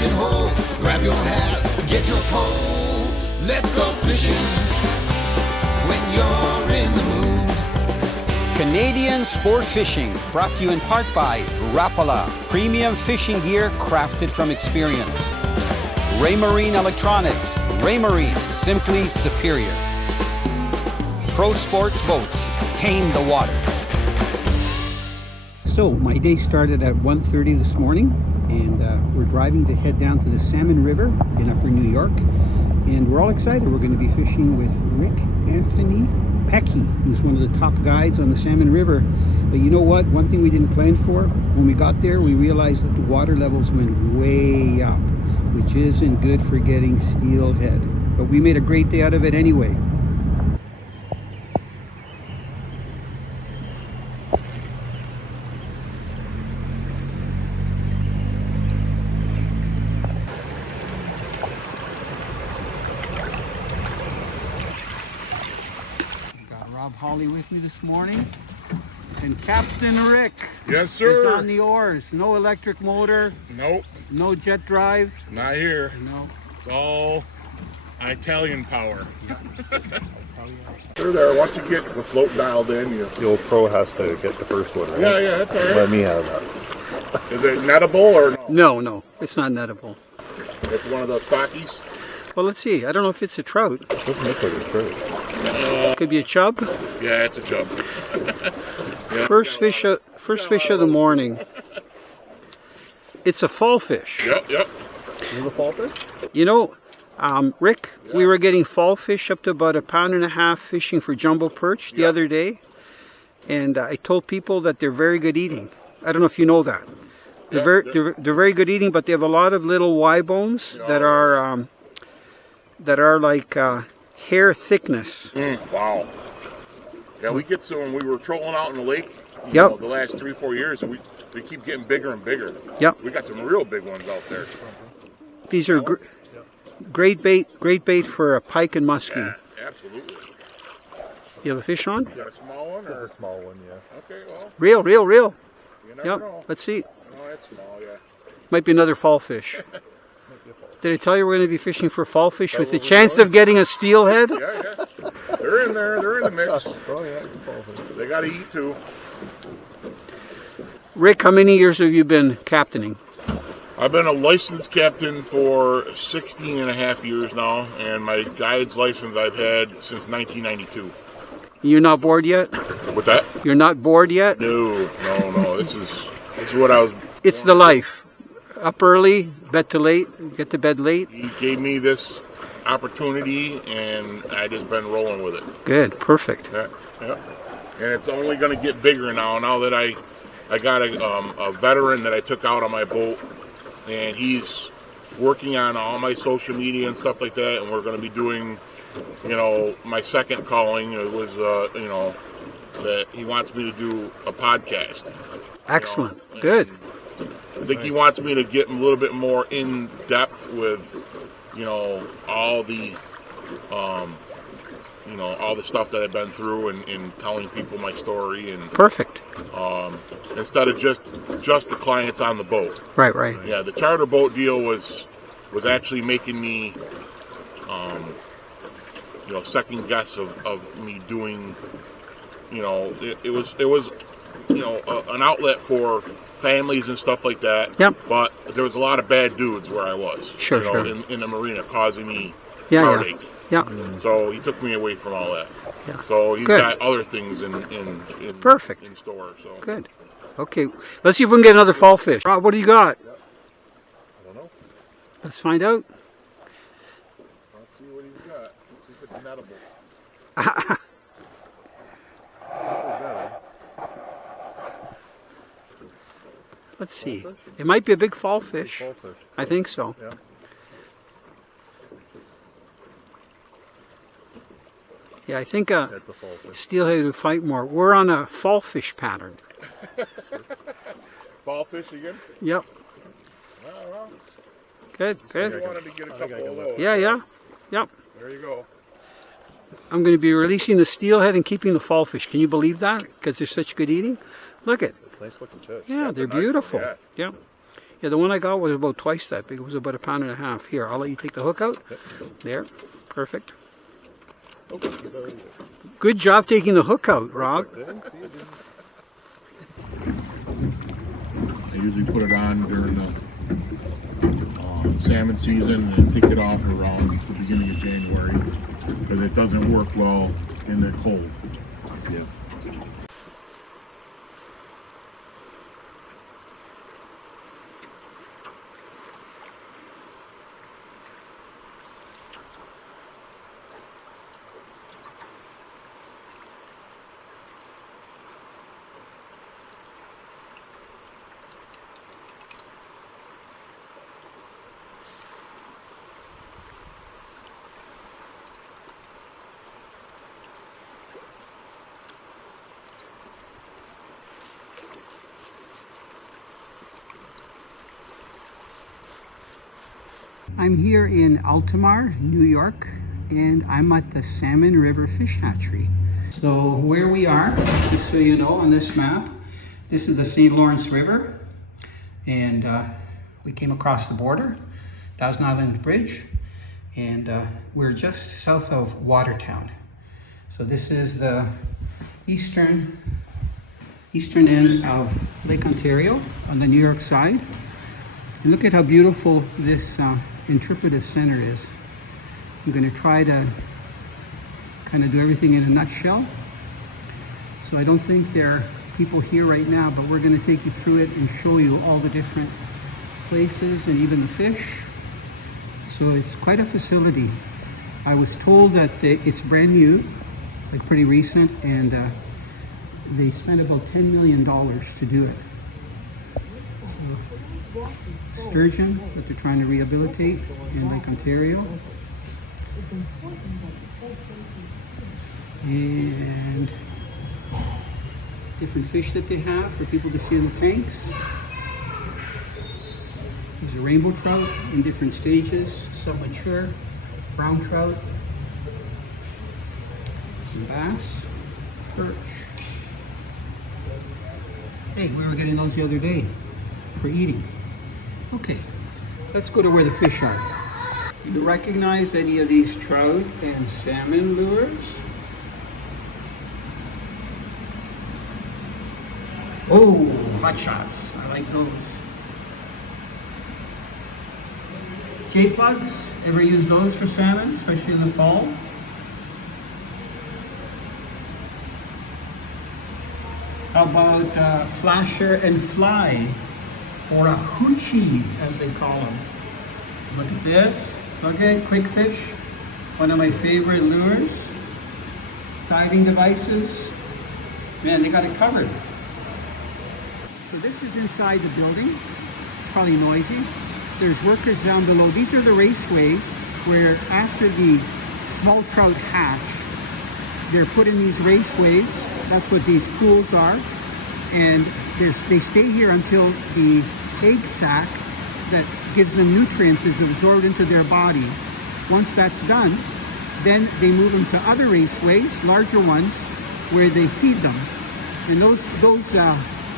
fishing hole. Grab your hat, get your pole. Let's go fishing when you're in the mood. Canadian Sport Fishing, brought to you in part by Rapala, premium fishing gear crafted from experience. Raymarine Electronics, Raymarine, simply superior. Pro Sports Boats, tame the waters. So my day started at 1:30 this morning, and we're driving to head down to the Salmon River in Upper New York, and we're all excited. We're going to be fishing with Anthony Pecci, who's one of the top guides on the Salmon River. But you know what? One thing we didn't plan for, when we got there, we realized that the water levels went way up, which isn't good for getting steelhead. But we made a great day out of it anyway. Holly with me this morning, and Captain Rick, yes sir, is on the oars. No electric motor, nope, no jet drive, not here. No, it's all Italian power. Yeah. There, once you get the float dialed in, the old pro has to get the first one, right? Yeah, that's all right. Let me have that. Is it nettable or no? No, it's not nettable. It's one of those stockies. Well, let's see. I don't know if it's a trout. It doesn't look like a trout. Could be a chub. Yeah, it's a chub. Yeah, first fish of the morning. It's a fall fish. Yep. Is it a fall fish? You know, Rick, yeah. We were getting fall fish up to about 1.5 pounds fishing for jumbo perch the other day, and I told people that they're very good eating. I don't know if you know that. They're very good eating, but they have a lot of little Y bones that are like hair thickness. Wow. Yeah, we get some when we were trolling out in the lake. You know, the last 3-4 years, and we keep getting bigger and bigger. Yep. We got some real big ones out there. These are great bait for a pike and muskie. Yeah, absolutely. You have a fish on? You got a small one? Or? It's a small one, yeah. Okay, well. Real. You never know. Let's see. No, it's small, yeah. Might be another fall fish. Did I tell you we're going to be fishing for fall fish with the chance of getting a steelhead? Yeah. They're in there. They're in the mix. Oh, yeah, it's a fall fish. They got to eat, too. Rick, how many years have you been captaining? I've been a licensed captain for 16 and a half years now, and my guide's license I've had since 1992. You're not bored yet? What's that? You're not bored yet? No. This is what I was... It's the life. Up early, bed to late, get to bed late. He gave me this opportunity, and I just been rolling with it. Good, perfect. Yeah. And it's only going to get bigger now that I got a veteran that I took out on my boat, and he's working on all my social media and stuff like that, and we're going to be doing, my second calling. It was, that he wants me to do a podcast. Excellent. Good. I think he wants me to get a little bit more in depth with, all the, all the stuff that I've been through and telling people my story and perfect. Instead of just the clients on the boat. Right. Yeah, the charter boat deal was actually making me, second guess of me doing, it was an outlet for families and stuff like that. Yep. But there was a lot of bad dudes where I was. Sure. In the marina causing me heartache. Yeah. So he took me away from all that. Yeah. So he's got other things in perfect in store. So good. Okay. Let's see if we can get another fall fish. Rob, what do you got? I don't know. Let's find out. Let's see what he's got. Let's see if it's nettable. Let's see. It might be a big fall fish. I think so. Yeah. Yeah, I think steelhead would fight more. We're on a fall fish pattern. Fall fish again? Yep. Well. Good. I wanted to get a couple of those. Yeah. Yep. There you go. I'm going to be releasing the steelhead and keeping the fall fish. Can you believe that? Because they're such good eating. Look at. Nice looking fish. Yeah, they're beautiful. Yeah. Yeah. Yeah, the one I got was about twice that big. It was about 1.5 pounds. Here, I'll let you take the hook out. Yep. There, perfect. Okay, he's already there. Good job taking the hook out, Rob. Didn't see it, I usually put it on during the salmon season and take it off around the beginning of January because it doesn't work well in the cold. Yeah. I'm here in Altamar, New York, and I'm at the Salmon River Fish Hatchery. So where we are, just so you know, on this map, this is the St. Lawrence River, and we came across the border, Thousand Island Bridge, and we're just south of Watertown. So this is the eastern end of Lake Ontario on the New York side. And look at how beautiful this interpretive center is. I'm going to try to kind of do everything in a nutshell. So I don't think there are people here right now, but we're going to take you through it and show you all the different places and even the fish. So it's quite a facility. I was told that it's brand new, like pretty recent, and they spent about $10 million to do it. Sturgeon that they're trying to rehabilitate in Lake Ontario. And different fish that they have for people to see in the tanks. There's a rainbow trout in different stages, some mature, brown trout, some bass, perch. Hey, we were getting those the other day for eating. Okay, let's go to where the fish are. Do you recognize any of these trout and salmon lures? Oh, hot shots. I like those. J-plugs, ever use those for salmon, especially in the fall? How about flasher and fly? Or a hoochie, as they call them. Look at this. Okay, quick fish. One of my favorite lures. Diving devices. Man, they got it covered. So this is inside the building. It's probably noisy. There's workers down below. These are the raceways where after the small trout hatch, they're put in these raceways. That's what these pools are. And they stay here until the egg sac that gives them nutrients is absorbed into their body. Once that's done, then they move them to other raceways, larger ones, where they feed them. And those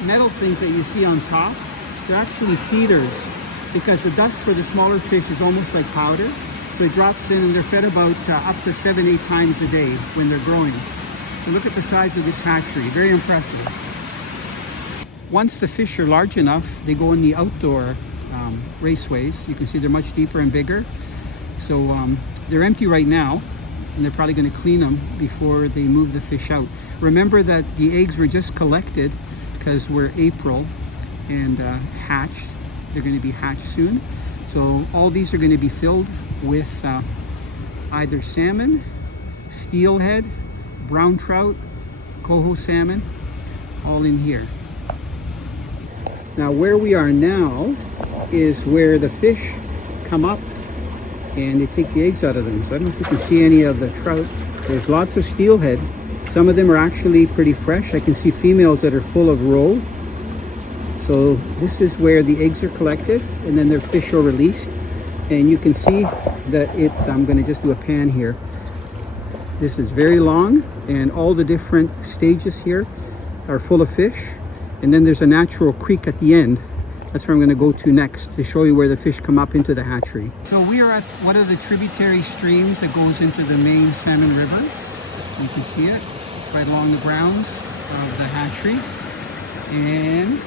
metal things that you see on top, they're actually feeders, because the dust for the smaller fish is almost like powder. So it drops in, and they're fed about up to 7-8 times a day when they're growing. And look at the size of this hatchery, very impressive. Once the fish are large enough, they go in the outdoor raceways. You can see they're much deeper and bigger. So they're empty right now, and they're probably going to clean them before they move the fish out. Remember that the eggs were just collected because we're April, and hatched. They're going to be hatched soon. So all these are going to be filled with either salmon, steelhead, brown trout, coho salmon, all in here. Now where we are now is where the fish come up and they take the eggs out of them. So I don't know if you can see any of the trout. There's lots of steelhead. Some of them are actually pretty fresh. I can see females that are full of roe. So this is where the eggs are collected, and then their fish are released. And you can see that it's, I'm going to just do a pan here. This is very long, and all the different stages here are full of fish. And then there's a natural creek at the end That's where I'm going to go to next to show you where the fish come up into the hatchery. So we are at one of the tributary streams that goes into the main Salmon River. You can see it right along the grounds of the hatchery. And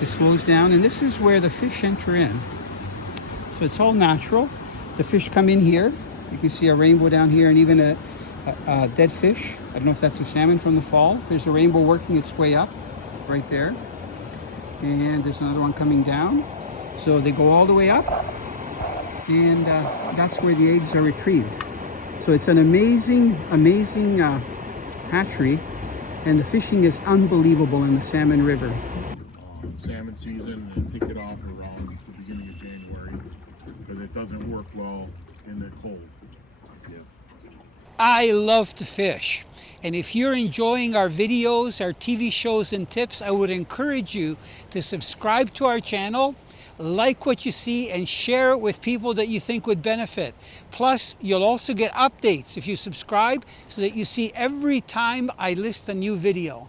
it slows down, and this is where the fish enter in. So it's all natural. The fish come in here. You can see a rainbow down here, and even a dead fish. I don't know if that's a salmon from the fall. There's a rainbow working its way up right there. And there's another one coming down. So they go all the way up, and that's where the eggs are retrieved. So it's an amazing, amazing hatchery, and the fishing is unbelievable in the Salmon River. Salmon season, and take it off around the beginning of January because it doesn't work well in the cold. I love to fish, and if you're enjoying our videos, our TV shows and tips, I would encourage you to subscribe to our channel, like what you see, and share it with people that you think would benefit. Plus, you'll also get updates if you subscribe so that you see every time I list a new video.